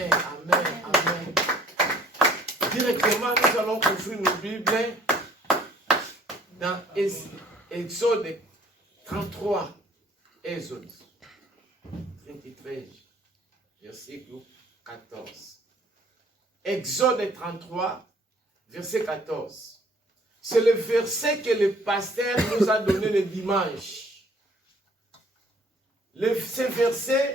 Amen. Amen. Directement, nous allons ouvrir nos Bibles dans Exode 33. Exode 33, verset 14. Exode 33, verset 14. C'est le verset que le pasteur nous a donné le dimanche. Ce verset,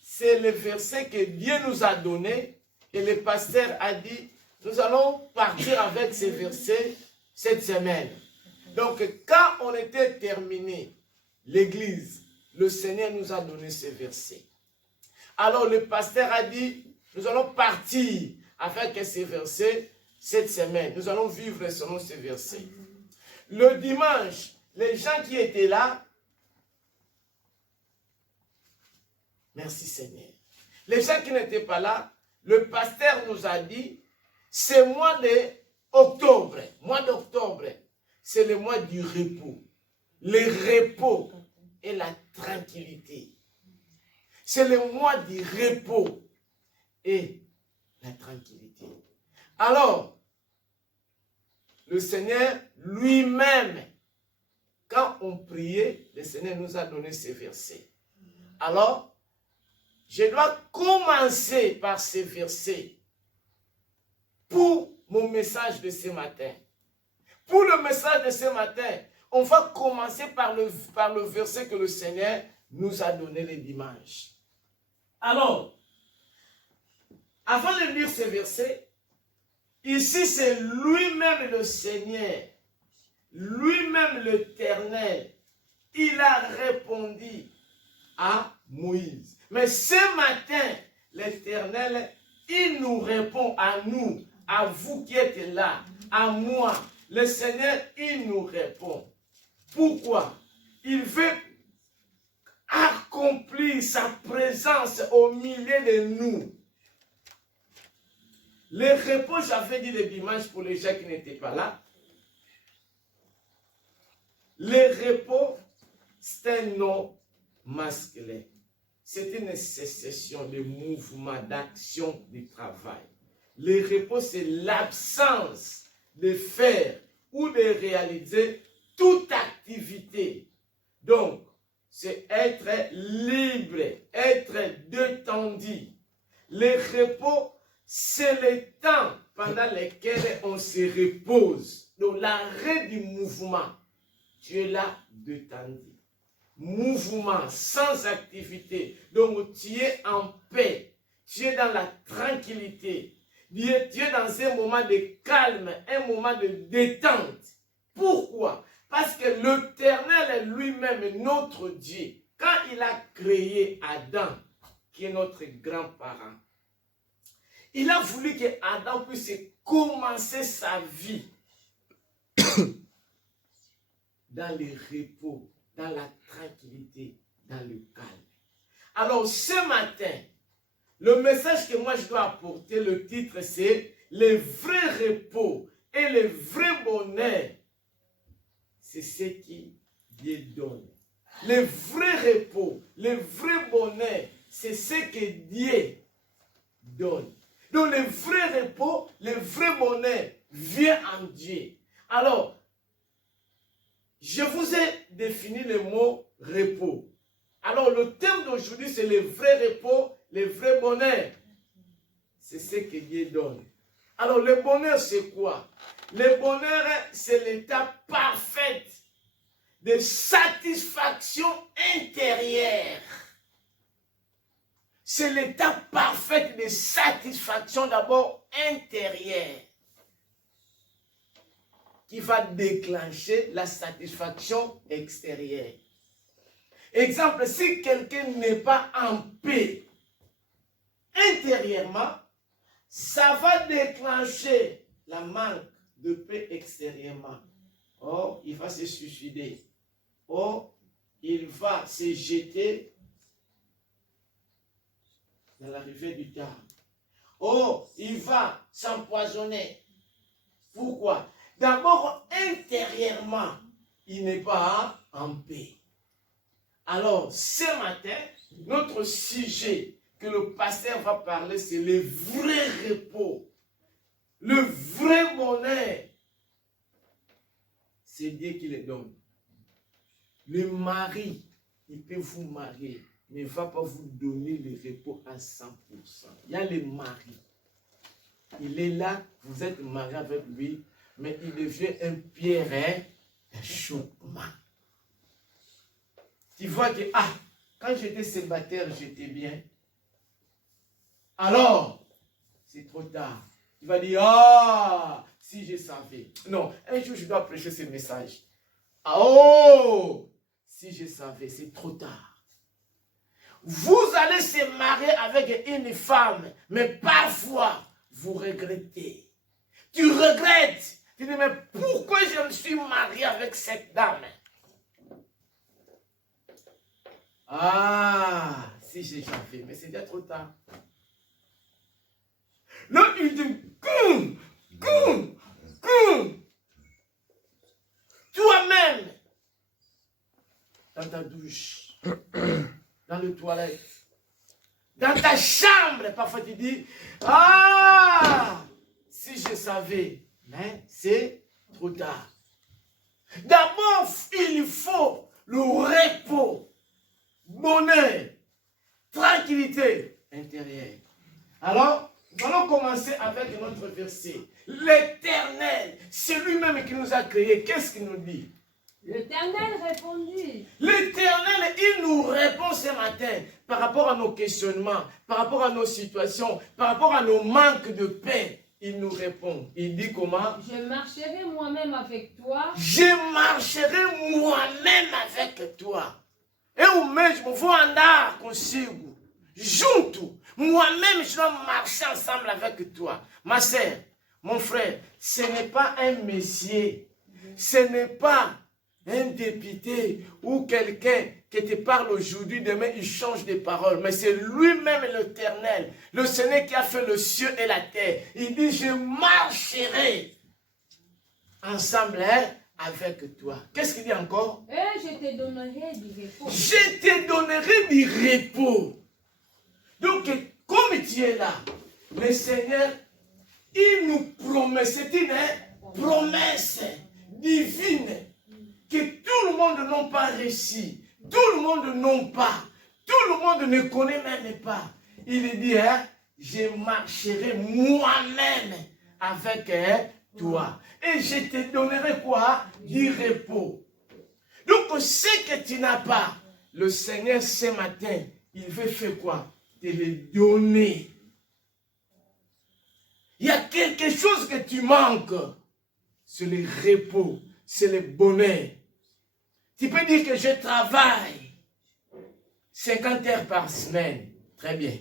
c'est le verset que Dieu nous a donné et le pasteur a dit, nous allons partir avec ces versets cette semaine. Donc, quand on était terminé l'église, le Seigneur nous a donné ces versets. Alors, le pasteur a dit, nous allons partir avec ces versets cette semaine. Nous allons vivre selon ces versets. Le dimanche, les gens qui étaient là, merci Seigneur. Les gens qui n'étaient pas là, le pasteur nous a dit, c'est mois d'octobre. Mois d'octobre, c'est le mois du repos. Le repos et la tranquillité. C'est le mois du repos et la tranquillité. Alors, le Seigneur lui-même, quand on priait, le Seigneur nous a donné ces versets. Alors, je dois commencer par ces versets pour mon message de ce matin. Pour le message de ce matin, on va commencer par le verset que le Seigneur nous a donné le dimanche. Alors, avant de lire ce verset, ici c'est lui-même le Seigneur, lui-même l'Éternel, il a répondu à Moïse. Mais ce matin, l'Éternel, il nous répond à nous, à vous qui êtes là, à moi. Le Seigneur, il nous répond. Pourquoi? Il veut accomplir sa présence au milieu de nous. Le repos, j'avais dit le dimanche pour les gens qui n'étaient pas là. Le repos, c'est un nom masculin. C'est une sécession de mouvement, d'action, du travail. Le repos, c'est l'absence de faire ou de réaliser toute activité. Donc, c'est être libre, être détendu. Le repos, c'est le temps pendant lequel on se repose. Donc, l'arrêt du mouvement. Tu es là détendu. Mouvement, sans activité. Donc, tu es en paix. Tu es dans la tranquillité. Tu es dans un moment de calme, un moment de détente. Pourquoi? Parce que l'Éternel est lui-même notre Dieu. Quand il a créé Adam, qui est notre grand-parent, il a voulu que Adam puisse commencer sa vie dans le repos, dans la tranquillité, dans le calme. Alors ce matin, le message que moi je dois apporter, le titre c'est « Le vrai repos et le vrai bonheur ». C'est ce qui Dieu donne. Le vrai repos, le vrai bonheur, c'est ce que Dieu donne. Donc le vrai repos, le vrai bonheur vient en Dieu. Alors, je vous ai défini le mot repos. Alors le thème d'aujourd'hui, c'est le vrai repos, le vrai bonheur. C'est ce que Dieu donne. Alors le bonheur, c'est quoi? Le bonheur, c'est l'état parfait de satisfaction intérieure. C'est l'état parfait de satisfaction d'abord intérieure qui va déclencher la satisfaction extérieure. Exemple, si quelqu'un n'est pas en paix intérieurement, ça va déclencher la manque de paix extérieurement. Oh, il va se suicider. Oh, il va se jeter dans la rivière du Tarn. Oh, il va s'empoisonner. Pourquoi? D'abord, intérieurement, il n'est pas en paix. Alors, ce matin, notre sujet, que le pasteur va parler, c'est le vrai repos. Le vrai bonheur. C'est Dieu qui le donne. Le mari, il peut vous marier, mais il ne va pas vous donner le repos à 100%. Il y a le mari. Il est là, vous êtes marié avec lui, mais il devient un pierre d'achoppement. Tu vois que, quand j'étais célibataire, j'étais bien. Alors, c'est trop tard. Tu vas dire, si je savais. Non, un jour, je dois prêcher ce message. Si je savais, c'est trop tard. Vous allez se marier avec une femme, mais parfois, vous regrettez. Tu regrettes. Tu dis, mais pourquoi je me suis marié avec cette dame? Si je savais, mais c'est déjà trop tard. Là, il dit, toi-même, dans ta douche, dans les toilettes, dans ta chambre, parfois tu dis, si je savais, mais c'est trop tard. D'abord, il faut le repos, bonheur, tranquillité intérieure. Alors, nous allons commencer avec notre verset. L'Éternel, c'est lui-même qui nous a créés. Qu'est-ce qu'il nous dit? L'Éternel répondit. L'Éternel, il nous répond ce matin par rapport à nos questionnements, par rapport à nos situations, par rapport à nos manques de paix. Il nous répond. Il dit comment? Je marcherai moi-même avec toi. Je marcherai moi-même avec toi. Et o mesmo vou andar consigo. Junto. Moi-même, je dois marcher ensemble avec toi. Ma sœur, mon frère, ce n'est pas un messier. Ce n'est pas un député ou quelqu'un qui te parle aujourd'hui, demain il change de parole. Mais c'est lui-même l'Éternel, le Seigneur qui a fait le ciel et la terre. Il dit, je marcherai ensemble avec toi. Qu'est-ce qu'il dit encore? Et je te donnerai du repos. Je te donnerai du repos. Donc, comme tu es là, le Seigneur, il nous promet, c'est une promesse divine que tout le monde n'a pas réussi, tout le monde n'a pas, tout le monde ne connaît même pas. Il dit, je marcherai moi-même avec toi. Et je te donnerai quoi? Du repos. Donc, ce que tu n'as pas, le Seigneur ce matin, il veut faire quoi? Te le donner. Il y a quelque chose que tu manques. C'est le repos, c'est le bonheur. Tu peux dire que je travaille 50 heures par semaine. Très bien.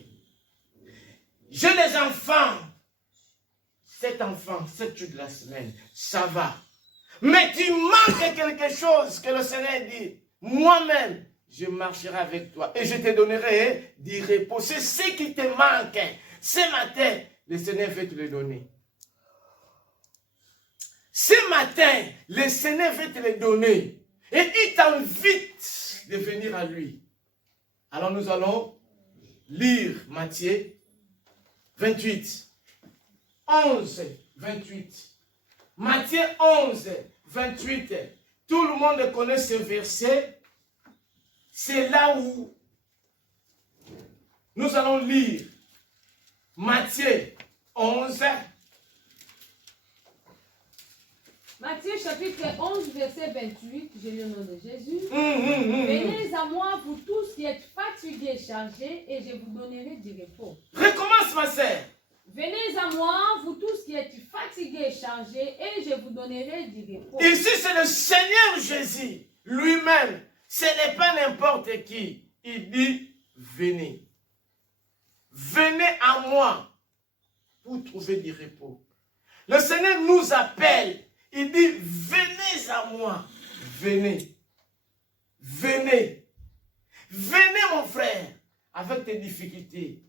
J'ai des enfants. 7 enfants, 7 jours de la semaine. Ça va. Mais tu manques quelque chose que le Seigneur dit. Moi-même, je marcherai avec toi et je te donnerai du repos. C'est ce qui te manque. Ce matin, le Seigneur veut te le donner. Ce matin, le Seigneur veut te le donner. Et il t'invite de venir à lui. Alors nous allons lire Matthieu 28. 11, 28. Matthieu 11, 28. Tout le monde connaît ce verset. C'est là où nous allons lire Matthieu 11. Matthieu chapitre 11, verset 28, je lis au nom de Jésus. Venez à moi, vous tous qui êtes fatigués et chargés, et je vous donnerai du repos. Recommence, ma sœur. Venez à moi, vous tous qui êtes fatigués et chargés, et je vous donnerai du repos. Ici, c'est le Seigneur Jésus lui-même. Ce n'est pas n'importe qui. Il dit, venez. Venez à moi pour trouver du repos. Le Seigneur nous appelle. Il dit, venez à moi. Venez. Venez. Venez, mon frère, avec tes difficultés,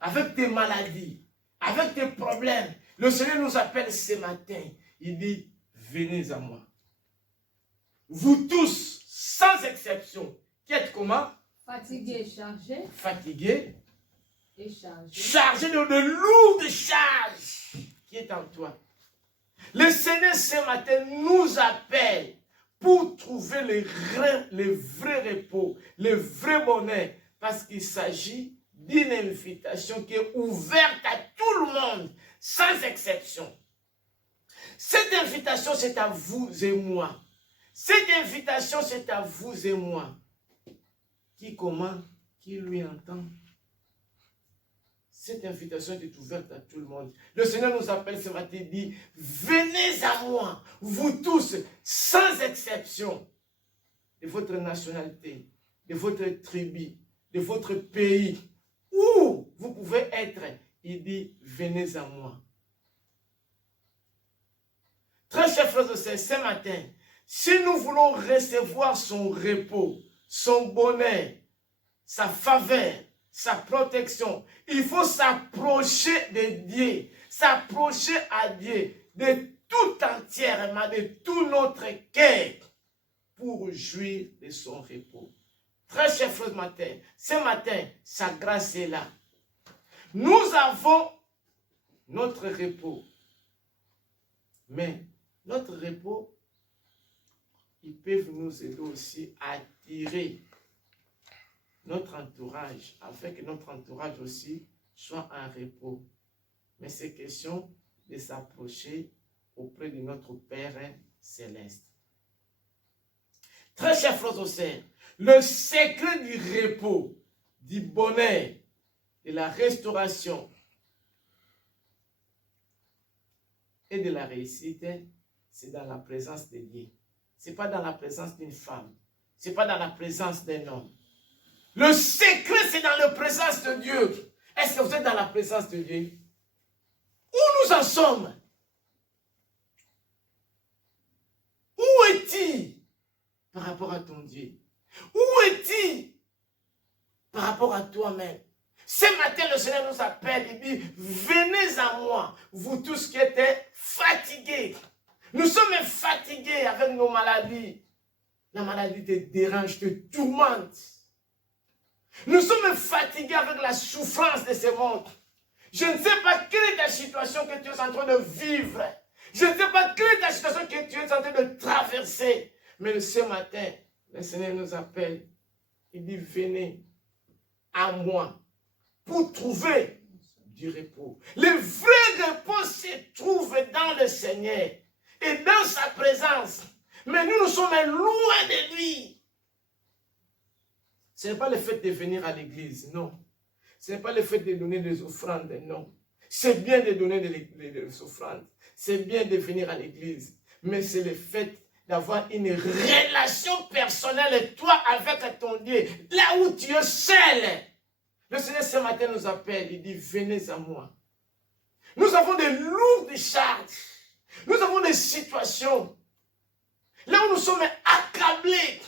avec tes maladies, avec tes problèmes. Le Seigneur nous appelle ce matin. Il dit, venez à moi. Vous tous, sans exception, qui êtes comment? Fatigués et chargés. Fatigués Et chargé. Chargé de lourdes charges qui est en toi. Le Seigneur ce matin nous appelle pour trouver le vrai repos, le vrai bonheur, parce qu'il s'agit d'une invitation qui est ouverte à tout le monde, sans exception. Cette invitation, c'est à vous et moi. Cette invitation, c'est à vous et moi. Qui comment? Qui lui entend? Cette invitation est ouverte à tout le monde. Le Seigneur nous appelle ce matin et dit, venez à moi, vous tous, sans exception, de votre nationalité, de votre tribu, de votre pays, où vous pouvez être. Il dit, venez à moi. Très chers frères et sœurs, ce matin, si nous voulons recevoir son repos, son bonheur, sa faveur, sa protection, il faut s'approcher de Dieu, s'approcher à Dieu de tout entièrement, de tout notre cœur, pour jouir de son repos. Très chers frères, ce matin, sa grâce est là. Nous avons notre repos, mais notre repos, ils peuvent nous aider aussi à attirer notre entourage, afin que notre entourage aussi soit en repos. Mais c'est question de s'approcher auprès de notre Père céleste. Très chers frères et sœurs, le secret du repos, du bonheur, de la restauration et de la réussite, c'est dans la présence de Dieu. Ce n'est pas dans la présence d'une femme. Ce n'est pas dans la présence d'un homme. Le secret, c'est dans la présence de Dieu. Est-ce que vous êtes dans la présence de Dieu? Où nous en sommes? Où est-il par rapport à ton Dieu? Où est-il par rapport à toi-même? Ce matin, le Seigneur nous appelle, il dit, venez à moi, vous tous qui êtes fatigués. Nous sommes fatigués avec nos maladies. La maladie te dérange, te tourmente. Nous sommes fatigués avec la souffrance de ce monde. Je ne sais pas quelle est la situation que tu es en train de vivre. Je ne sais pas quelle est la situation que tu es en train de traverser. Mais ce matin, le Seigneur nous appelle. Il dit, venez à moi pour trouver du repos. Le vrai repos se trouve dans le Seigneur et dans sa présence. Mais nous sommes loin de lui. Ce n'est pas le fait de venir à l'église, non. Ce n'est pas le fait de donner des offrandes, non. C'est bien de donner des offrandes. C'est bien de venir à l'église. Mais c'est le fait d'avoir une relation personnelle, toi, avec ton Dieu. Là où tu es seul. Le Seigneur, ce matin, nous appelle. Il dit, venez à moi. Nous avons de lourdes charges. Nous avons des situations. Là où nous sommes accablés.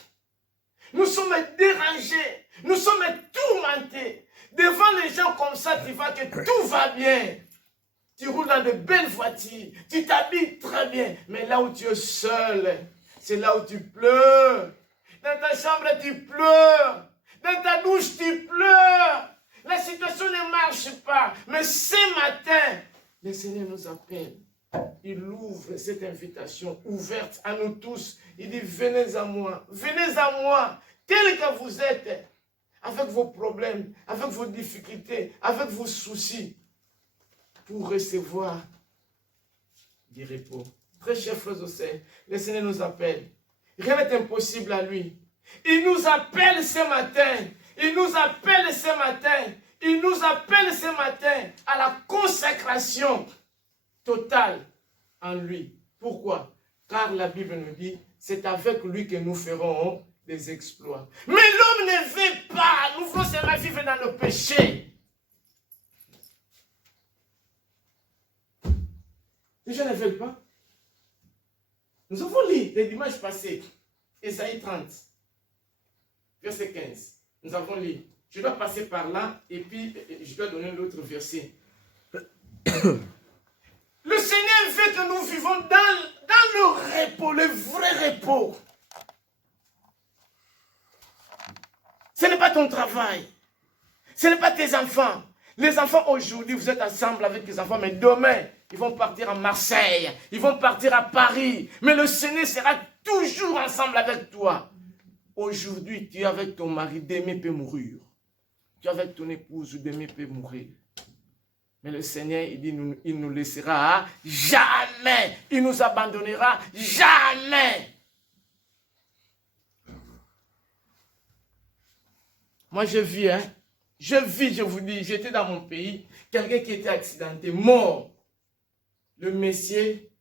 Nous sommes dérangés, nous sommes tourmentés. Devant les gens comme ça, tu vois que tout va bien. Tu roules dans de belles voitures, tu t'habilles très bien. Mais là où tu es seul, c'est là où tu pleures. Dans ta chambre, tu pleures. Dans ta douche, tu pleures. La situation ne marche pas. Mais ce matin, le Seigneur nous appelle. Il ouvre cette invitation ouverte à nous tous. Il dit, venez à moi, tel que vous êtes, avec vos problèmes, avec vos difficultés, avec vos soucis, pour recevoir du repos. Très chers frères et sœurs, le Seigneur nous appelle. Rien n'est impossible à lui. Il nous appelle ce matin. Il nous appelle ce matin. Il nous appelle ce matin à la consécration totale en lui. Pourquoi? Car la Bible nous dit, c'est avec lui que nous ferons des exploits. Mais l'homme ne veut pas. Nous voulons seulement vivre dans le péché. Les gens ne veulent pas. Nous avons lu le dimanche passé, Ésaïe 30, verset 15. Nous avons lu. Je dois passer par là et puis je dois donner l'autre verset. Le Seigneur veut que nous vivons dans le repos, le vrai repos. Ce n'est pas ton travail. Ce n'est pas tes enfants. Les enfants aujourd'hui, vous êtes ensemble avec les enfants, mais demain, ils vont partir à Marseille, ils vont partir à Paris. Mais le Seigneur sera toujours ensemble avec toi. Aujourd'hui, tu es avec ton mari, demain peut mourir. Tu es avec ton épouse, demain peut mourir. Mais le Seigneur, il dit, il nous laissera jamais. Il nous abandonnera jamais. Moi, je vis, je vous dis, j'étais dans mon pays, quelqu'un qui était accidenté, mort. Le messier,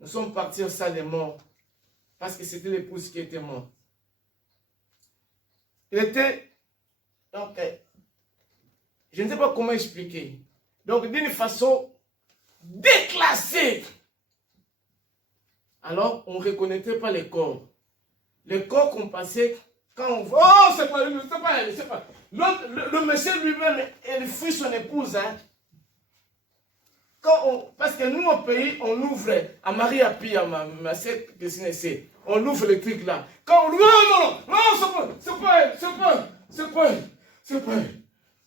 nous sommes partis au salle des morts, parce que c'était l'épouse qui était morte. Il était, donc, je ne sais pas comment expliquer. Donc, d'une façon déclassée. Alors, on ne reconnaissait pas les corps. Les corps qu'on passait, quand on voit, oh, c'est pas lui, c'est pas. Le monsieur lui-même, il fuit son épouse. Hein. Parce que nous, au pays, on ouvre, à Marie-Api, à ma sœur Christine, on ouvre le truc là. Quand on ouvre, non, c'est pas elle.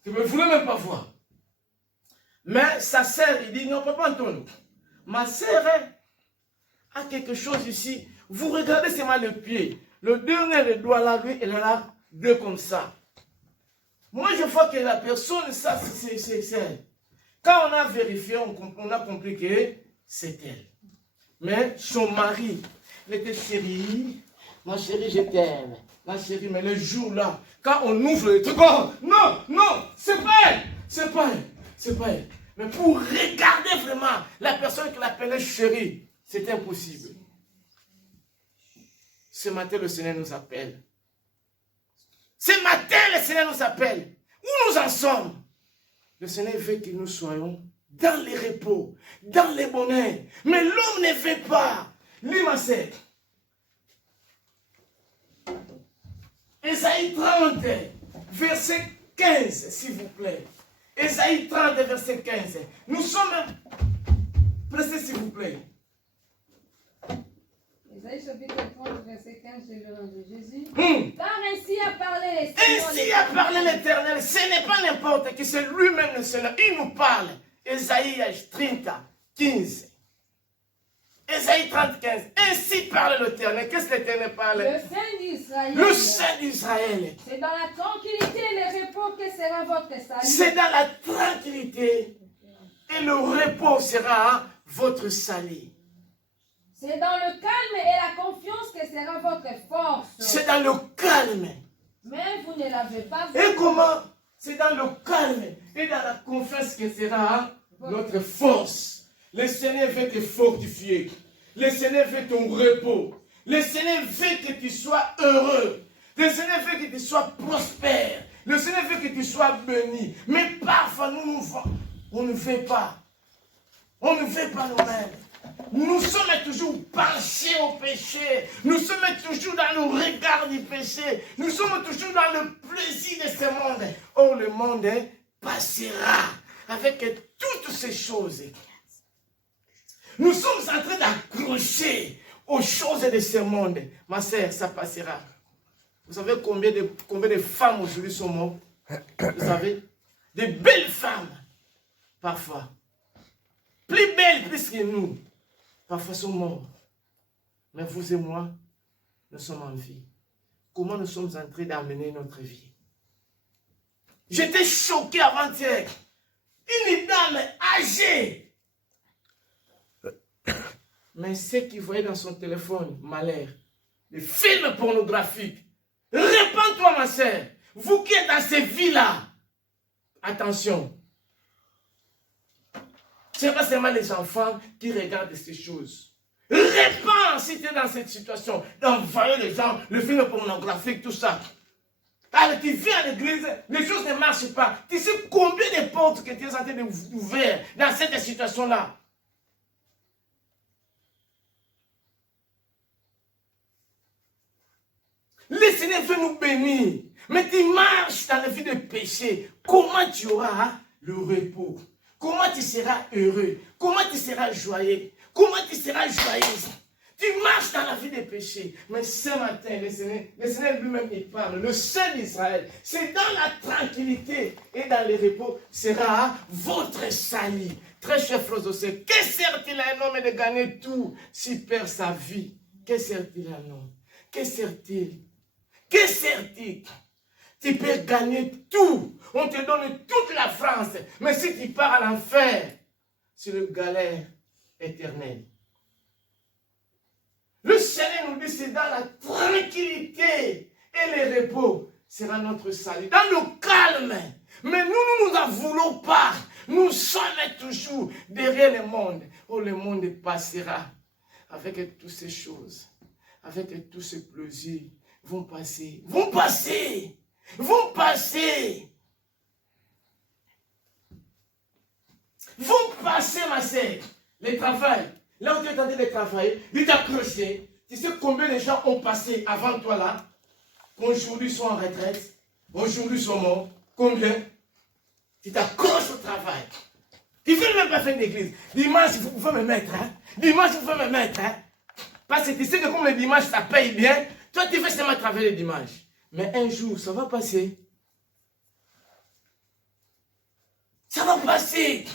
Je ne voulais même pas voir. Mais sa sœur, il dit, non, papa Antonio, ma sœur a quelque chose ici. Vous regardez seulement le pied. Le dernier, le doigt là, lui, il en a deux comme ça. Moi, je vois que la personne, ça, c'est elle. Quand on a vérifié, on a compris que c'est elle. Mais son mari, il était chérie. Ma chérie, je t'aime. Ma chérie, mais le jour là, quand on ouvre le truc, oh, non, c'est pas elle. Mais pour regarder vraiment la personne qui l'appelait chérie, c'est impossible. Ce matin, le Seigneur nous appelle. Ce matin, le Seigneur nous appelle. Où nous en sommes? Le Seigneur veut que nous soyons dans les repos, dans les bonheurs. Mais l'homme ne veut pas. Lui, ma sœur. Ésaïe 30, verset 15, s'il vous plaît. Ésaïe 30, verset 15. Nous sommes pressés, s'il vous plaît. Ésaïe chapitre 30, verset 15, j'ai le nom de Jésus. Car ainsi a parlé l'Éternel. Ainsi a parlé l'Éternel. Ce n'est pas n'importe qui, c'est lui-même le Seigneur. Il nous parle. Ésaïe 30, 15. Ésaïe 30, 15. Ainsi parle l'Éternel. Qu'est-ce que l'Éternel parle? Le Saint d'Israël. Le Saint d'Israël. C'est dans la tranquillité et le repos que sera votre salut. C'est dans la tranquillité et le repos sera votre salut. C'est dans le calme et la confiance que sera votre force. C'est dans le calme. Mais vous ne l'avez pas vu. Et comment? C'est dans le calme et dans la confiance que sera notre force. Le Seigneur veut te fortifier. Le Seigneur veut ton repos. Le Seigneur veut que tu sois heureux. Le Seigneur veut que tu sois prospère. Le Seigneur veut que tu sois béni. Mais parfois, on ne veut pas. On ne veut pas nous-mêmes. Nous sommes toujours penchés au péché. Nous sommes toujours dans le regard du péché. Nous sommes toujours dans le plaisir de ce monde. Or, le monde passera avec toutes ces choses. Nous sommes en train d'accrocher aux choses de ce monde. Ma sœur, ça passera. Vous savez combien de femmes aujourd'hui sont mortes? Vous savez? Des belles femmes, parfois. Plus belles plus que nous. Parfois sont morts. Mais vous et moi, nous sommes en vie. Comment nous sommes en train d'amener notre vie? J'étais choqué avant-hier. Une dame âgée. Mais ce qu'il voyait dans son téléphone, malheur, des films pornographiques. Répands-toi, ma sœur. Vous qui êtes dans ces vies-là, attention. Ce n'est pas seulement les enfants qui regardent ces choses. Répands si tu es dans cette situation, d'envoyer les gens, le film pornographique, tout ça. Alors tu viens à l'église, les choses ne marchent pas. Tu sais combien de portes que tu es en train d'ouvrir dans cette situation-là? Le Seigneur veut nous bénir. Mais tu marches dans la vie de péché. Comment tu auras le repos? Comment tu seras heureux? Comment tu seras joyeux? Comment tu seras joyeuse? Tu marches dans la vie des péchés. Mais ce matin, le Seigneur lui-même, il parle. Le Saint d'Israël, c'est dans la tranquillité et dans le repos sera votre salut. Très cher frères et sœurs, que sert-il à un homme de gagner tout s'il perd sa vie? Que sert-il à un homme? Que sert-il? Que sert-il? Tu peux gagner tout. On te donne toute la France. Mais si tu pars à l'enfer, c'est le galère éternel. Le Seigneur nous dit, c'est dans la tranquillité et le repos sera notre salut. Dans le calme. Mais nous n'en voulons pas. Nous sommes toujours derrière le monde. Oh, le monde passera. Avec toutes ces choses, avec tous ces plaisirs, vont passer. Vont passer. Vont passer. Vont passer, ma sœur. Le travail. Là où tu es en train de travailler, de t'accrocher. Tu sais combien de gens ont passé avant toi là? Aujourd'hui sont en retraite. Aujourd'hui sont morts. Combien? Tu t'accroches au travail. Tu ne veux même pas faire d'église. Dimanche, vous pouvez me mettre. Hein? Dimanche, vous pouvez me mettre. Hein? Parce que tu sais que comme le dimanche, ça paye bien. Toi, tu fais seulement travailler le dimanche. Mais un jour, ça va passer. Ça va passer.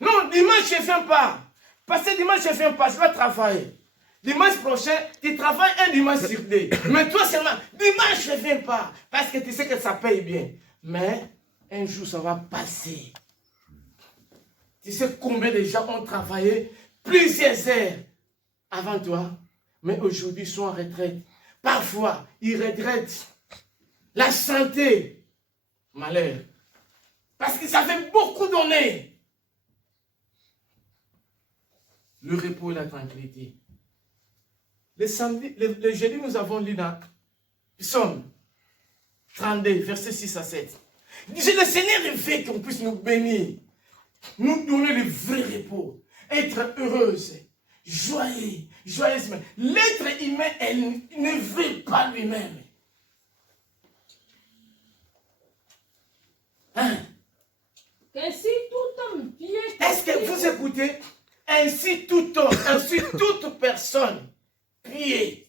Non, dimanche, je ne viens pas. Parce que dimanche, je ne viens pas. Je vais travailler. Dimanche prochain, tu travailles un dimanche sur deux. Mais toi seulement, dimanche, je ne viens pas. Parce que tu sais que ça paye bien. Mais un jour, ça va passer. Tu sais combien de gens ont travaillé plusieurs heures avant toi. Mais aujourd'hui, ils sont en retraite. Parfois, ils regrettent la santé. Malheur. Parce qu'ils avaient beaucoup donné. Le repos et la tranquillité. Le jeudi, nous avons lu dans Psaume 32, versets 6 à 7. Le Seigneur veut qu'on puisse nous bénir, nous donner le vrai repos, être heureuse, joyeux, joyeuse. L'être humain, elle ne veut pas lui-même. Hein? Ainsi tout homme pieux. Est-ce que vous écoutez? Ainsi tout homme, ainsi toute personne pieux.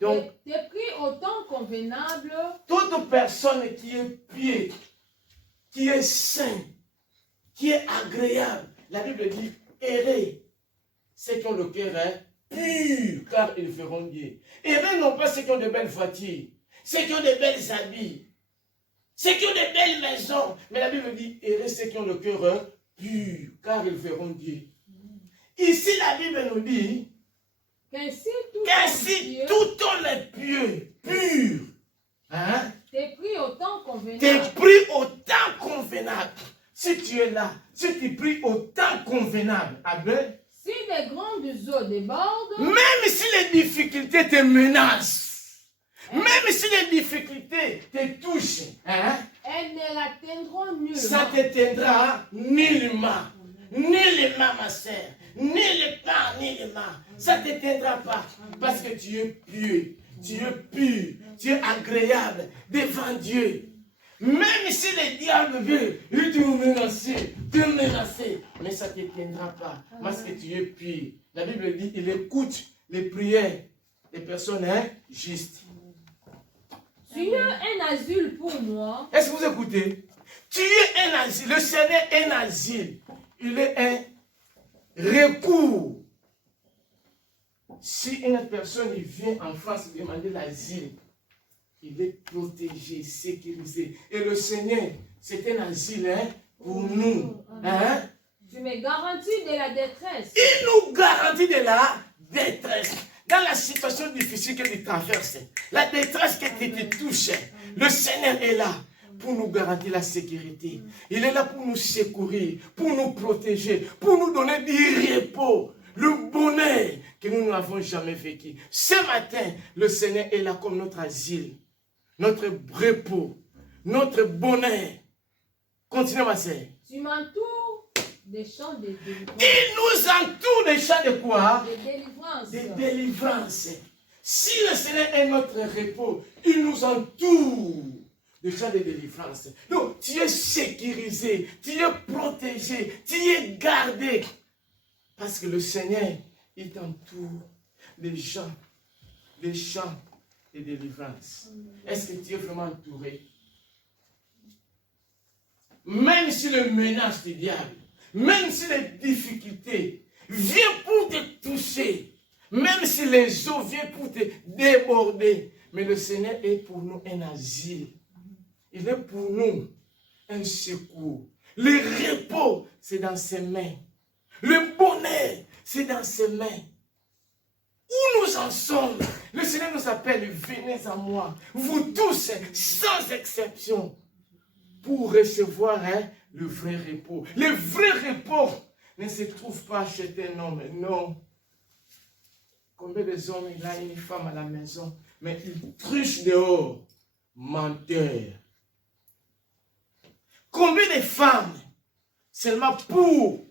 Donc, t'es pris au temps convenable. Toute personne qui est pieux, qui est sain, qui est agréable. La Bible dit, errez, ceux qui ont le cœur pur, car ils feront Dieu. Errez non pas ceux qui ont de belles voitures, ceux qui ont de belles habits, ceux qui ont de belles maisons. Mais la Bible dit, errez ceux qui ont le cœur pur, car ils verront Dieu. Ici, la Bible nous dit qu'ainsi tout homme est pieux, pur. Hein? T'es pris au temps convenable. T'es pris au temps convenable. Si tu es là, si tu pries au temps convenable, amen. Si les grandes eaux débordent, même si les difficultés te menacent, même si les difficultés te touchent, hein, elles ne l'atteindront nullement. Ça ne t'atteindra nullement. Nullement, ma sœur. Nullement. Ça ne t'atteindra pas. Parce que tu es pieux, tu es pur, tu es agréable devant Dieu. Même si le diable veut, il te menacer, mais ça ne t'atteindra pas. Parce que tu es pur. La Bible dit, il écoute les prières des personnes justes. Tu es un asile pour moi. Est-ce que vous écoutez? Tu es un asile. Le Seigneur est un asile. Il est un recours. Si une personne vient en France demander l'asile, il est protégé, sécurisé. Et le Seigneur, c'est un asile pour nous. Hein? Tu me garantis de la détresse. Il nous garantit de la détresse. Dans la situation difficile que tu traverses, la détresse qui te touche, le Seigneur est là pour nous garantir la sécurité. Il est là pour nous secourir, pour nous protéger, pour nous donner du repos, le bonheur que nous n'avons jamais vécu. Ce matin, le Seigneur est là comme notre asile, notre repos, notre bonheur. Continue, ma sœur. Tu m'entoures des champs de délivrance. Il nous entoure des champs de quoi? De délivrance. De délivrance. Si le Seigneur est notre repos, il nous entoure de champs de délivrance. Donc, tu es sécurisé, tu es protégé, tu es gardé. Parce que le Seigneur, il t'entoure des gens, des chants et des délivrances. Est-ce que tu es vraiment entouré? Même si le menace du diable, même si les difficultés viennent pour te toucher, même si les eaux viennent pour te déborder, mais le Seigneur est pour nous un asile. Il est pour nous un secours. Le repos, c'est dans ses mains. Le bonheur, c'est dans ses mains. Où nous en sommes, le Seigneur nous appelle, venez à moi, vous tous, sans exception, pour recevoir le vrai repos. Le vrai repos ne se trouve pas chez un homme, non. Combien d'hommes il a une femme à la maison, mais il triche dehors, menteur. Combien de femmes, seulement pour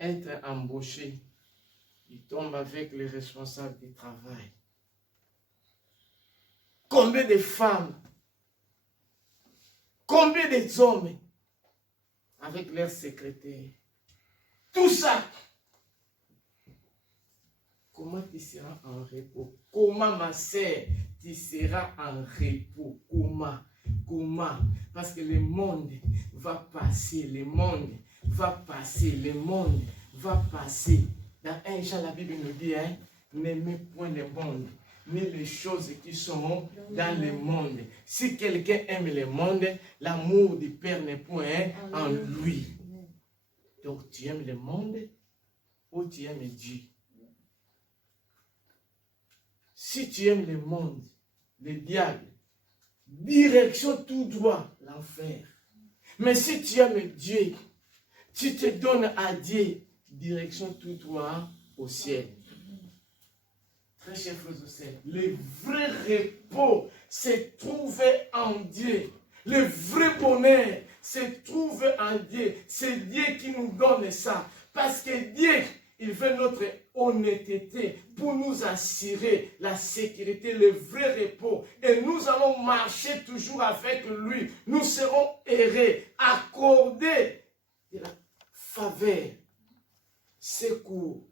être embauchées, ils tombent avec les responsables du travail. Combien de femmes, combien d'hommes avec leurs secrétaires. Tout ça. Comment tu seras en repos? Comment, ma sœur, tu seras en repos? Comment? Comment? Parce que le monde va passer, le monde va passer, le monde va passer. Dans 1 Jean, la Bible nous dit, n'aimez point le monde, ni les choses qui sont dans le monde. Si quelqu'un aime le monde, l'amour du Père n'est point en lui. Donc tu aimes le monde ou tu aimes Dieu? Si tu aimes le monde, le diable, direction tout droit, l'enfer. Mais si tu aimes Dieu, tu te donnes à Dieu, direction tout droit au ciel. Très chers frères et sœurs, le vrai repos se trouve en Dieu. Le vrai bonheur se trouve en Dieu. C'est Dieu qui nous donne ça. Parce que Dieu, il veut notre honnêteté pour nous assurer la sécurité, le vrai repos. Et nous allons marcher toujours avec lui. Nous serons heureux, accordés de la faveur, secours,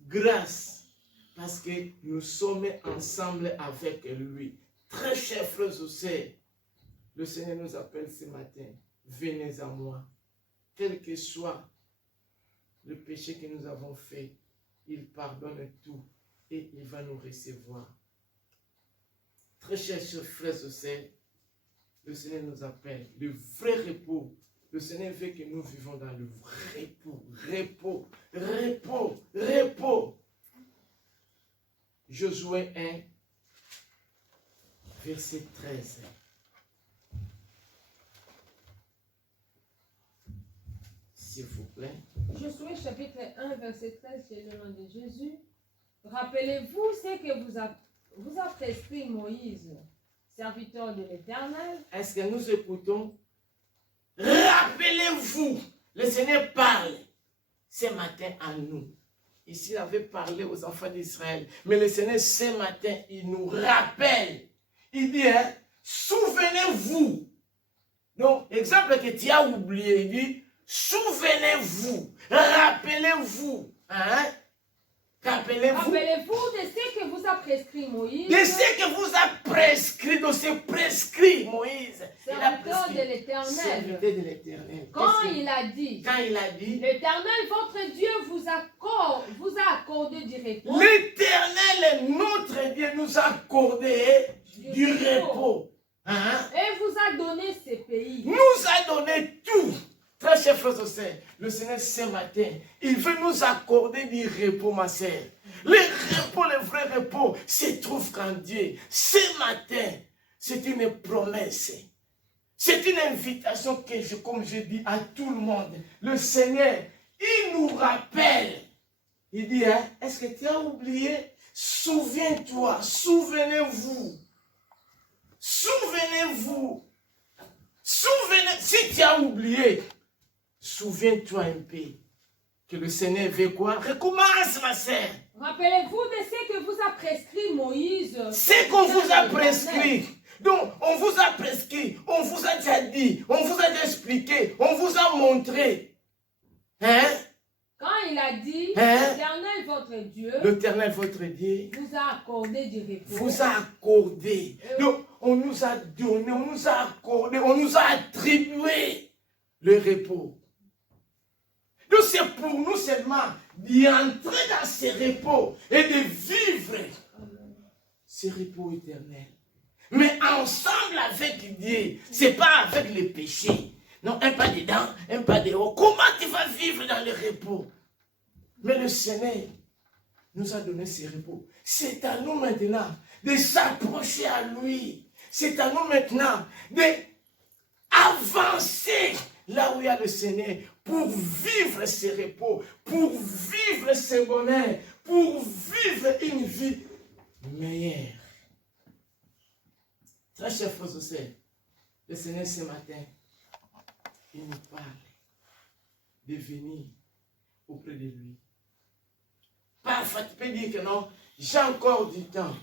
grâce, parce que nous sommes ensemble avec lui. Très chers frères et sœurs, le Seigneur nous appelle ce matin. Venez à moi. Quel que soit le péché que nous avons fait, il pardonne tout et il va nous recevoir. Très chers frères et sœurs, le Seigneur nous appelle. Le vrai repos. Le Seigneur veut que nous vivons dans le repos. Repos, repos, repos. Josué 1, verset 13. S'il vous plaît. Josué chapitre 1, verset 13, c'est le nom de Jésus. Rappelez-vous ce que vous a prescrit Moïse, serviteur de l'Éternel. Est-ce que nous écoutons? Rappelez-vous, le Seigneur parle ce matin à nous. Ici, il avait parlé aux enfants d'Israël. Mais le Seigneur, ce matin, il nous rappelle. Il dit, souvenez-vous. Donc, exemple que tu as oublié, il dit, souvenez-vous, rappelez-vous. Rappelez-vous. Rappelez-vous de ce que vous a prescrit Moïse. De ce que vous a prescrit, de ce prescrit Moïse. Serviteur de l'Éternel. Serviteur de l'Éternel. Quand il a dit, l'Éternel, votre Dieu, vous a accordé du repos. L'Éternel, notre Dieu, nous a accordé du repos. Et vous a donné ce pays. Nous a donné tout. Très chers frères et sœurs, le Seigneur ce matin, il veut nous accorder du repos, ma sœur. Le repos, le vrai repos, se trouve qu'en Dieu. Ce matin, c'est une promesse. C'est une invitation que, comme je dis à tout le monde, le Seigneur, il nous rappelle. Il dit, est-ce que tu as oublié? Souviens-toi, souvenez-vous. Souvenez-vous. Si tu as oublié, souviens-toi un peu que le Seigneur veut quoi? Recommence, ma sœur. Rappelez-vous de ce que vous a prescrit Moïse. Ce qu'on vous a prescrit. Donc, on vous a prescrit, on vous a déjà dit, on vous a déjà expliqué, on vous a montré. Quand il a dit, Hein? l'Éternel votre Dieu L'Éternel, votre Dieu, vous a accordé du repos. vous a accordé. Donc, on nous a donné, on nous a accordé, on nous a attribué le repos. Donc, c'est pour nous seulement d'y entrer dans ce repos et de vivre ce repos éternel. Mais ensemble avec Dieu, c'est pas avec les péchés. Non, un pas dedans, un pas dehors. Comment tu vas vivre dans le repos? Mais le Seigneur nous a donné ce repos. C'est à nous maintenant de s'approcher à lui. C'est à nous maintenant d'avancer là où il y a le Seigneur pour vivre ce repos, pour vivre ce bonheur, pour vivre une vie meilleure. Très chers frères et sœurs, le Seigneur ce matin, il nous parle de venir auprès de lui. Parfois, tu peux dire que non, j'ai encore du temps.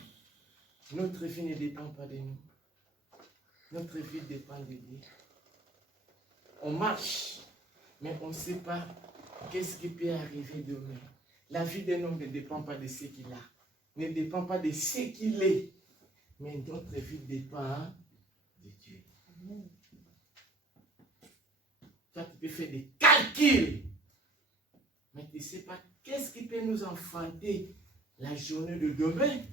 Notre vie ne dépend pas de nous. Notre vie dépend de Dieu. On marche, mais on ne sait pas qu'est-ce qui peut arriver demain. La vie d'un homme ne dépend pas de ce qu'il a, ne dépend pas de ce qu'il est, mais notre vie dépend de Dieu. Amen. Toi, tu peux faire des calculs, mais tu ne sais pas qu'est-ce qui peut nous enfanter la journée de demain.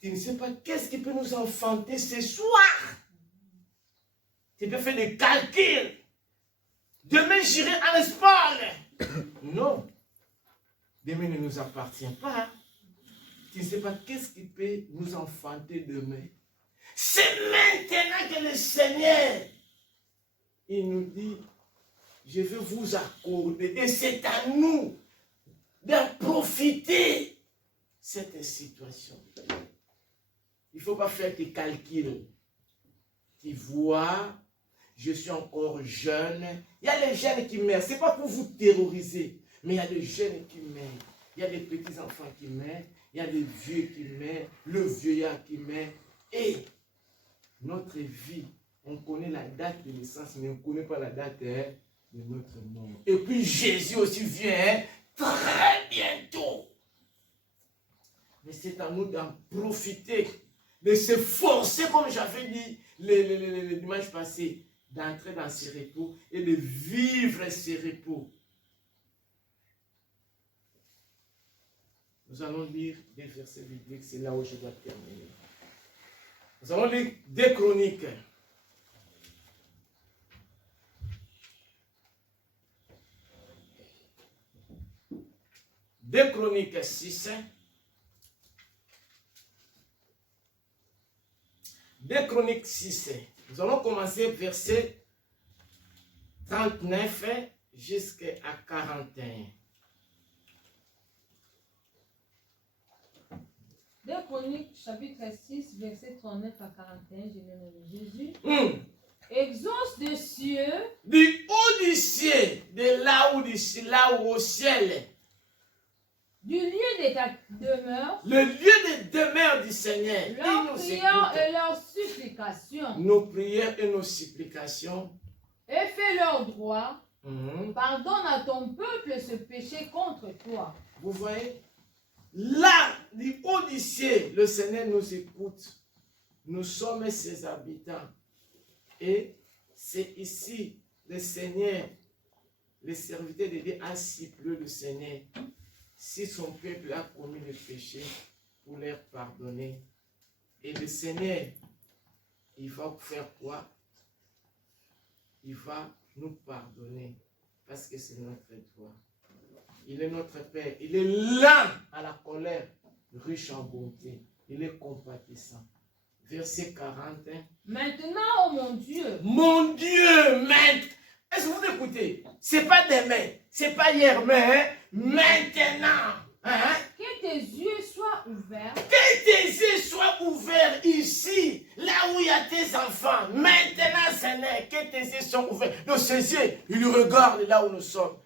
Tu ne sais pas qu'est-ce qui peut nous enfanter ce soir. Tu peux faire des calculs. Demain, j'irai à l'Espagne. Non. Demain ne nous appartient pas. Tu ne sais pas qu'est-ce qui peut nous enfanter demain. C'est maintenant que le Seigneur, il nous dit, je vais vous accorder. Et c'est à nous d'en profiter cette situation. Il ne faut pas faire tes calculs. Tu vois, je suis encore jeune. Il y a des jeunes qui meurent. Ce n'est pas pour vous terroriser, mais il y a des jeunes qui meurent. Il y a des petits-enfants qui meurent. Il y a des vieux qui meurent. Le vieillard qui meurt. Et notre vie, on connaît la date de naissance, mais on ne connaît pas la date de notre mort. Et puis Jésus aussi vient très bientôt. Mais c'est à nous d'en profiter, de se forcer, comme j'avais dit le dimanche passé, d'entrer dans ce repos et de vivre ce repos. Nous allons lire des versets bibliques, c'est là où je dois terminer. Nous allons lire 2 Chroniques. 2 Chroniques 6. 2 Chroniques 6. Nous allons commencer verset 39 jusqu'à 41. 2 Chroniques, chapitre 6, verset 39 à 41, je le nom de Jésus. Exauce des cieux, du haut du ciel, de là où au ciel, du lieu de ta demeure, le lieu de demeure du Seigneur, leurs prières et leurs supplications, nos prières et nos supplications, et fais leur droit, pardonne à ton peuple ce péché contre toi. Vous voyez, là, du haut du ciel, le Seigneur nous écoute. Nous sommes ses habitants. Et c'est ici, le Seigneur, le serviteur de Dieu a ciblé le Seigneur. Si son peuple a commis le péché, pour leur pardonner. Et le Seigneur, il va faire quoi? Il va nous pardonner. Parce que c'est notre droit. Il est notre Père. Il est lent à la colère, riche en bonté. Il est compatissant. Verset 40. Maintenant, oh mon Dieu. Mon Dieu, maintenant. Est-ce que vous écoutez? Ce n'est pas demain, ce n'est pas hier, mais maintenant. Hein? Que tes yeux soient ouverts. Que tes yeux soient ouverts ici, là où il y a tes enfants. Maintenant, Seigneur, que tes yeux soient ouverts. Donc, ces yeux, ils regardent là où nous sommes.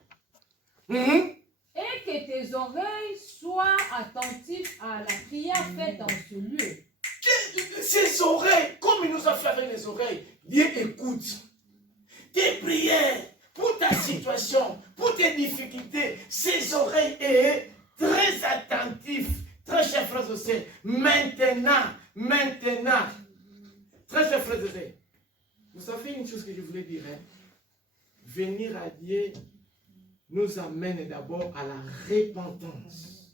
Et que tes oreilles soient attentives à la prière faite en ce lieu. Ses oreilles, comme il nous a fait avec les oreilles, Dieu écoute. Tes prières, pour ta situation, pour tes difficultés, ses oreilles est très attentif, très chers frères et sœurs. Maintenant, très chers frères et sœurs, vous savez une chose que je voulais dire, hein? Venir à Dieu nous amène d'abord à la repentance,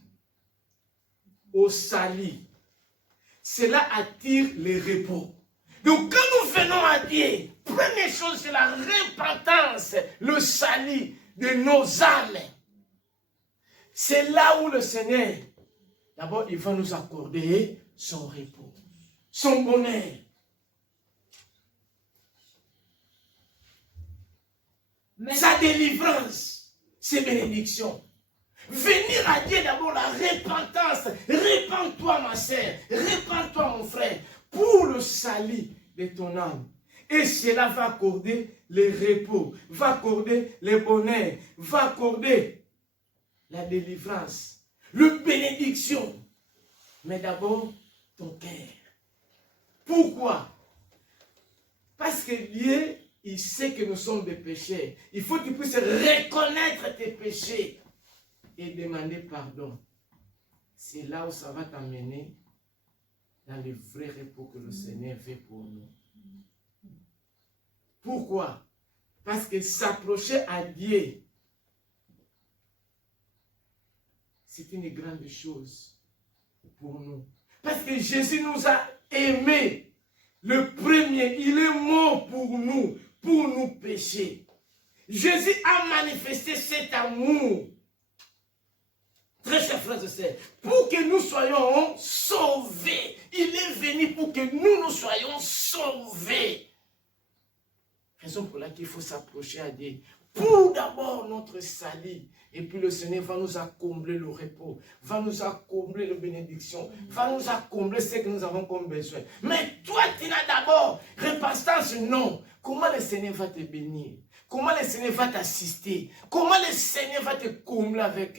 au salut. Cela attire le repos. Donc quand nous venons à Dieu, première chose c'est la repentance, le salut de nos âmes. C'est là où le Seigneur, d'abord il va nous accorder son repos, son bonheur. Sa délivrance, ses bénédictions. Venir à Dieu d'abord la repentance. Répands-toi ma sœur, répands-toi mon frère, pour le salut de ton âme. Et cela va accorder le repos, va accorder le bonheur, va accorder la délivrance, la bénédiction. Mais d'abord, ton cœur. Pourquoi? Parce que Dieu, il sait que nous sommes des pécheurs. Il faut que tu puisses reconnaître tes péchés et demander pardon. C'est là où ça va t'amener dans le vrai repos que le Seigneur fait pour nous. Pourquoi? Parce que s'approcher à Dieu, c'est une grande chose pour nous. Parce que Jésus nous a aimés. Le premier, il est mort pour nous pécher. Jésus a manifesté cet amour. Très chers frères et sœurs, pour que nous soyons sauvés. Il est venu pour que nous soyons sauvés. Raison pour laquelle il faut s'approcher à Dieu. Pour d'abord notre salut. Et puis le Seigneur va nous accombler le repos. Va nous accombler la bénédiction. Va nous accombler ce que nous avons comme besoin. Mais toi, tu n'as d'abord repentance, non. Comment le Seigneur va te bénir? Comment le Seigneur va t'assister? Comment le Seigneur va te combler avec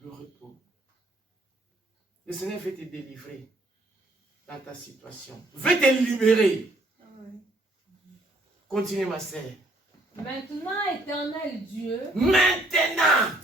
le repos? Le Seigneur veut te délivrer dans ta situation. Veut te libérer. Continue ma sœur. Maintenant, éternel Dieu, maintenant,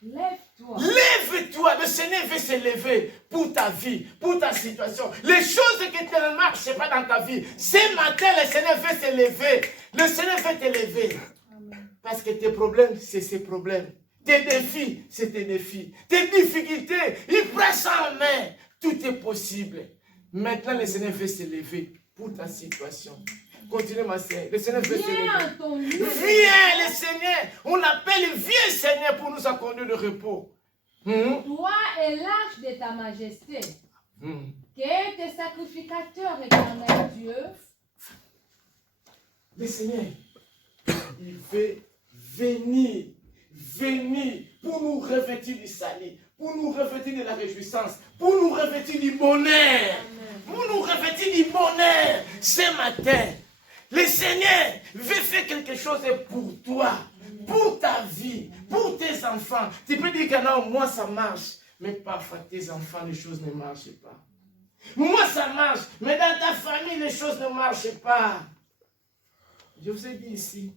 lève-toi. Lève-toi. Le Seigneur veut se lever pour ta vie, pour ta situation. Les choses qui ne marchent pas dans ta vie, ce matin, le Seigneur veut se lever. Le Seigneur veut te lever. Amen. Parce que tes problèmes, c'est ses problèmes. Tes défis, c'est tes défis. Tes difficultés, il prend ça en main. Tout est possible. Maintenant, le Seigneur veut se lever pour ta situation. Continue ma sœur. Le Seigneur veut se lever. Viens, le Seigneur. On l'appelle, viens Seigneur pour nous accorder le repos. Toi et l'arche de ta majesté. Que tes sacrificateurs, éternel Dieu. Le Seigneur, il veut venir pour nous revêtir du salut, pour nous revêtir de la réjouissance, pour nous revêtir du bonheur, pour nous revêtir du bonheur ce matin. Le Seigneur veut faire quelque chose pour toi, pour ta vie, pour tes enfants. Tu peux dire que non, moi ça marche, mais parfois tes enfants, les choses ne marchent pas. Moi ça marche, mais dans ta famille, les choses ne marchent pas. Je vous ai dit ici,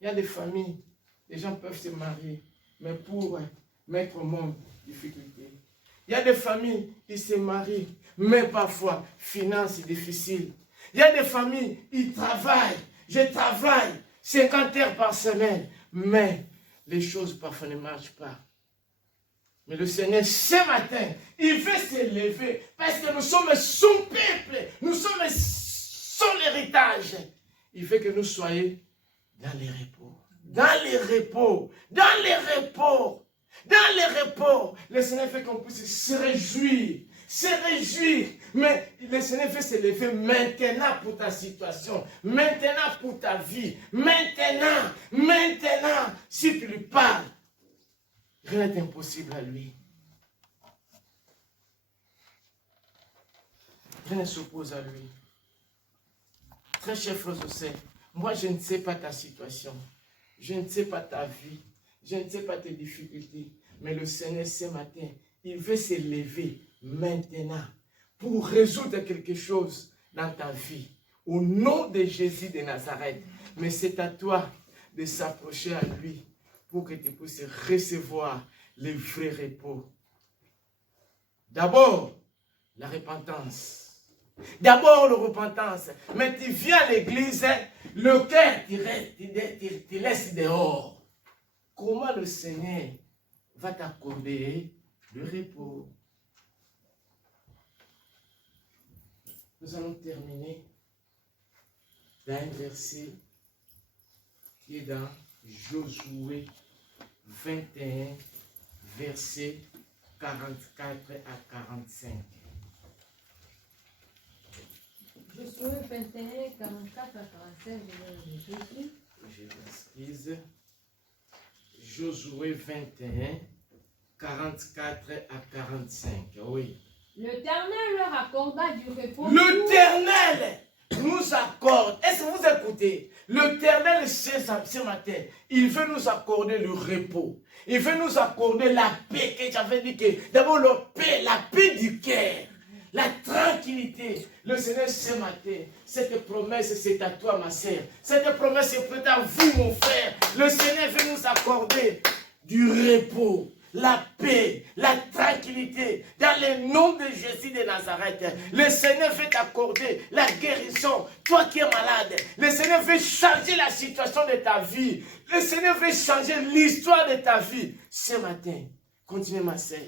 il y a des familles, les gens peuvent se marier, mais pour mettre au monde difficulté. Il y a des familles qui se marient, mais parfois, finances difficiles. Il y a des familles, ils travaillent. Je travaille 50 heures par semaine, mais les choses parfois ne marchent pas. Mais le Seigneur, ce matin, il veut se lever parce que nous sommes son peuple, nous sommes son héritage. Il veut que nous soyons dans les repos. Dans les repos. Dans les repos. Dans les repos. Le Seigneur fait qu'on puisse se réjouir. Se réjouir. Mais le Seigneur fait se lever maintenant pour ta situation. Maintenant pour ta vie. Maintenant. Maintenant. Si tu lui parles, rien n'est impossible à lui. Rien ne s'oppose à lui. Très cher frère Joseph, moi je ne sais pas ta situation. Je ne sais pas ta vie. Je ne sais pas tes difficultés. Mais le Seigneur ce matin, il veut se lever maintenant pour résoudre quelque chose dans ta vie. Au nom de Jésus de Nazareth. Mais c'est à toi de s'approcher à lui pour que tu puisses recevoir le vrai repos. D'abord, la repentance. D'abord, la repentance. Mais tu viens à l'église, le cœur, tu laisses dehors. Comment le Seigneur va t'accorder le repos? Nous allons terminer dans un verset qui est dans Josué 21, verset 44 à 45. Josué 21, 44 à 45, Je m'excuse. Josué 21, 44 à 45. Oui. L'Éternel leur accorda du repos. L'Éternel nous accorde. Est-ce que vous écoutez? L'Éternel, ce matin, il veut nous accorder le repos. Il veut nous accorder la paix que j'avais dit que d'abord la paix du cœur, la tranquillité. Le Seigneur, ce matin, cette promesse, c'est à toi, ma sœur. Cette promesse est prête à vous, mon frère. Le Seigneur veut nous accorder du repos, la paix, la tranquillité. Dans le nom de Jésus de Nazareth, le Seigneur veut t'accorder la guérison. Toi qui es malade, le Seigneur veut changer la situation de ta vie. Le Seigneur veut changer l'histoire de ta vie. Ce matin, continuez, ma sœur.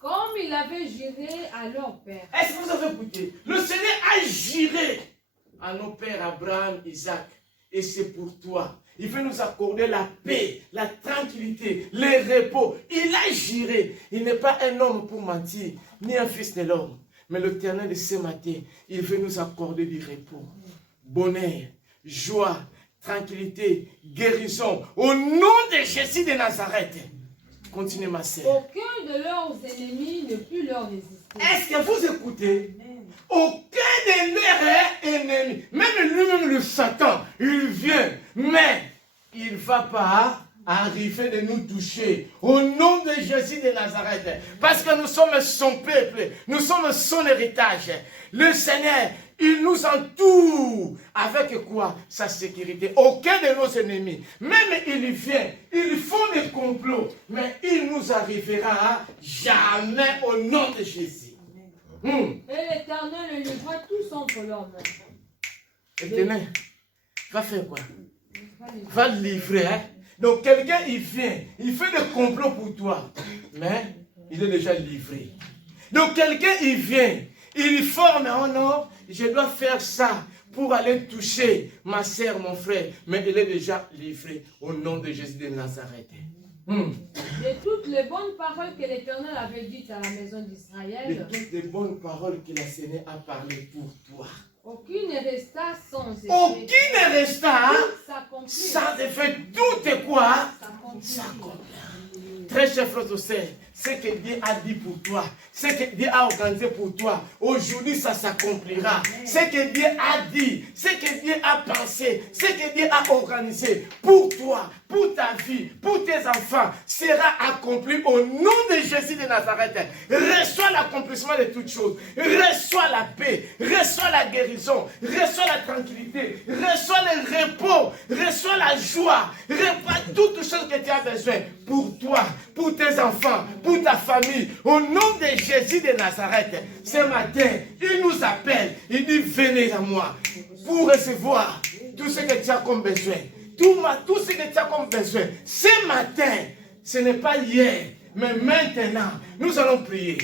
Comme il avait juré à leur père. Est-ce que vous avez écouté? Le Seigneur a juré à nos pères Abraham, Isaac. Et c'est pour toi. Il veut nous accorder la paix, la tranquillité, le repos. Il a juré. Il n'est pas un homme pour mentir, ni un fils de l'homme. Mais l'Éternel de ce matin, il veut nous accorder du repos, bonheur, joie, tranquillité, guérison. Au nom de Jésus de Nazareth. Continuez, ma sœur. Aucun de leurs ennemis ne put leur résister. Est-ce que vous écoutez? Aucun de leurs ennemis, même lui-même le Satan, il vient, mais il ne va pas arriver de nous toucher. Au nom de Jésus de Nazareth, parce que nous sommes son peuple, nous sommes son héritage. Le Seigneur, il nous entoure avec quoi? Sa sécurité. Aucun de nos ennemis, même il vient, ils font des complots, mais il nous arrivera jamais au nom de Jésus. Et l'Éternel livra tous entre leurs mains. Éternel, va faire quoi? Va livrer. Hein? Donc quelqu'un, il vient, il fait des complots pour toi, mais il est déjà livré. Donc quelqu'un, il vient, il forme, oh non, je dois faire ça pour aller toucher ma sœur, mon frère, mais il est déjà livré au nom de Jésus de Nazareth. De toutes les bonnes paroles que l'Éternel avait dites à la maison d'Israël, De toutes les bonnes paroles que la Seigneur a parlé pour toi. aucune ne resta sans effet. Aucune ne resta S'accomplit. sans effet. Tout est quoi? S'accomplit. S'accomplit. Très cher frère et sœur, ce que Dieu a dit pour toi, ce que Dieu a organisé pour toi, aujourd'hui ça s'accomplira. Ce que Dieu a dit, ce que Dieu a pensé, ce que Dieu a organisé pour toi, pour ta vie, pour tes enfants, sera accompli au nom de Jésus de Nazareth. Reçois l'accomplissement de toutes choses. Reçois la paix, reçois la guérison, reçois la tranquillité, reçois le repos, reçois la joie, reçois toutes les choses que tu as besoin pour toi, pour tes enfants, pour ta famille. Au nom de Jésus de Nazareth, ce matin, il nous appelle, il dit venez à moi pour recevoir tout ce que tu as comme besoin. Tout ce que tu as comme besoin. Ce matin, ce n'est pas hier, mais maintenant, nous allons prier.